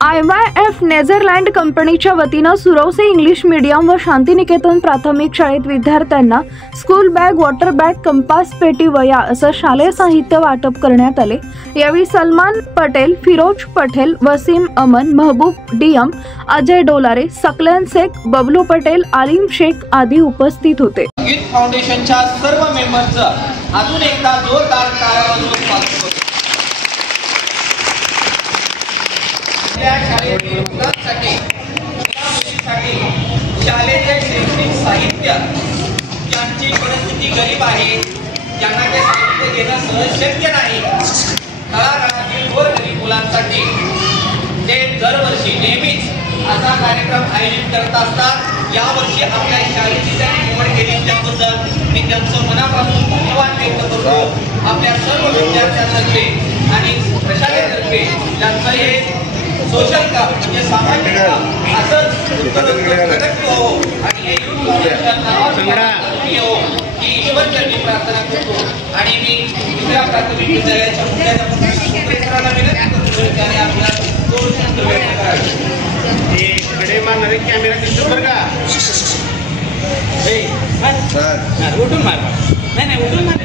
IYF Netherland कंपनीच्या वतीनं Suravase English medium व शांतिनिकेतन प्राथमिक शाळेत विद्यार्थ्यांना school bag, water bag, compass, पेटी, वह्या असं शालेय साहित्य वाटप करण्यात आले। यावेळी सलमान पटेल, फिरोज पटेल, वसीम अमन, महबूब डीएम, अजय डोलारे, सकलन शेख, बबलू पटेल, आलिम शेख आदी उपस्थित होते। गीत फाउंडेशनच्या सर्व मेंबर्सचं अजून एकदा जोरदार टाळ्या वाजवून स्वागत करतो। आपल्या शाळेतील मुलांसाठी शालेय शैक्षणिक साहित्य ज्यांची परिस्थिती गरीब आहे, ज्यांना ते साहित्य घेणं सहज शक्य नाही, तळागाळातील गोरगरीब मुलांसाठी ते दरवर्षी नेहमीच असा कार्यक्रम आयोजित करत असतात। यावर्षी आपल्या शाळेची त्यांनी निवड केली त्याबद्दल मी त्यांचं मनापासून धन्यवाद व्यक्त करतो। आपल्या सर्व विद्यार्थ्यांतर्फे आणि प्रशासनातर्फे त्यांचं हे सोशल काम म्हणजे सामाजिक काम असंच प्रगती हो आणि हे ही ईश्वरचरणी प्रार्थना करतो। आणि मी दुसऱ्या प्राथमिक विद्यालयाच्या मुख्याध्यापकांना विनंती करतो त्याने आपला दोन शब्द व्यक्त करावे। कडे मारणारे कॅमेरा दिसतो बरं का? उठून मार, नाही उठून मार।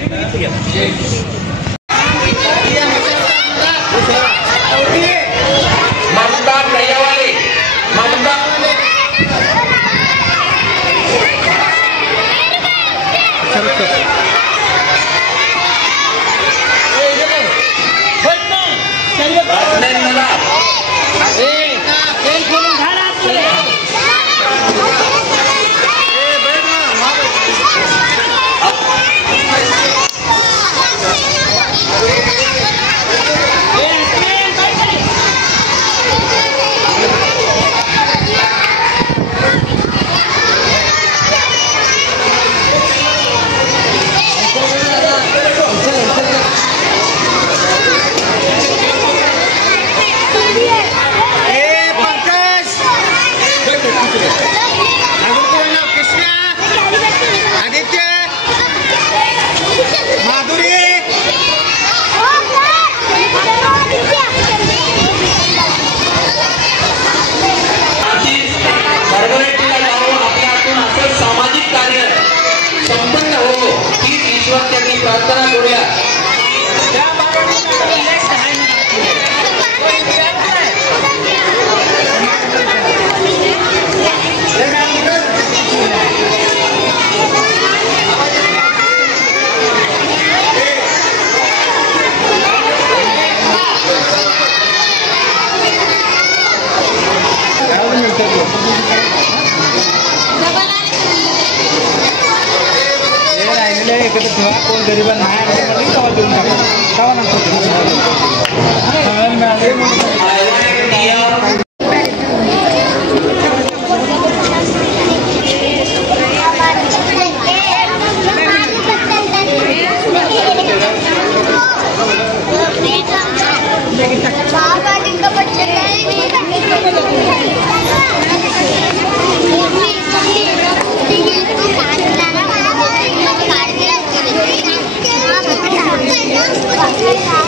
प्रार्थना करूया। कोण गरीबांना नाही तेव्हा देऊन टाका, तेव्हा Thank you.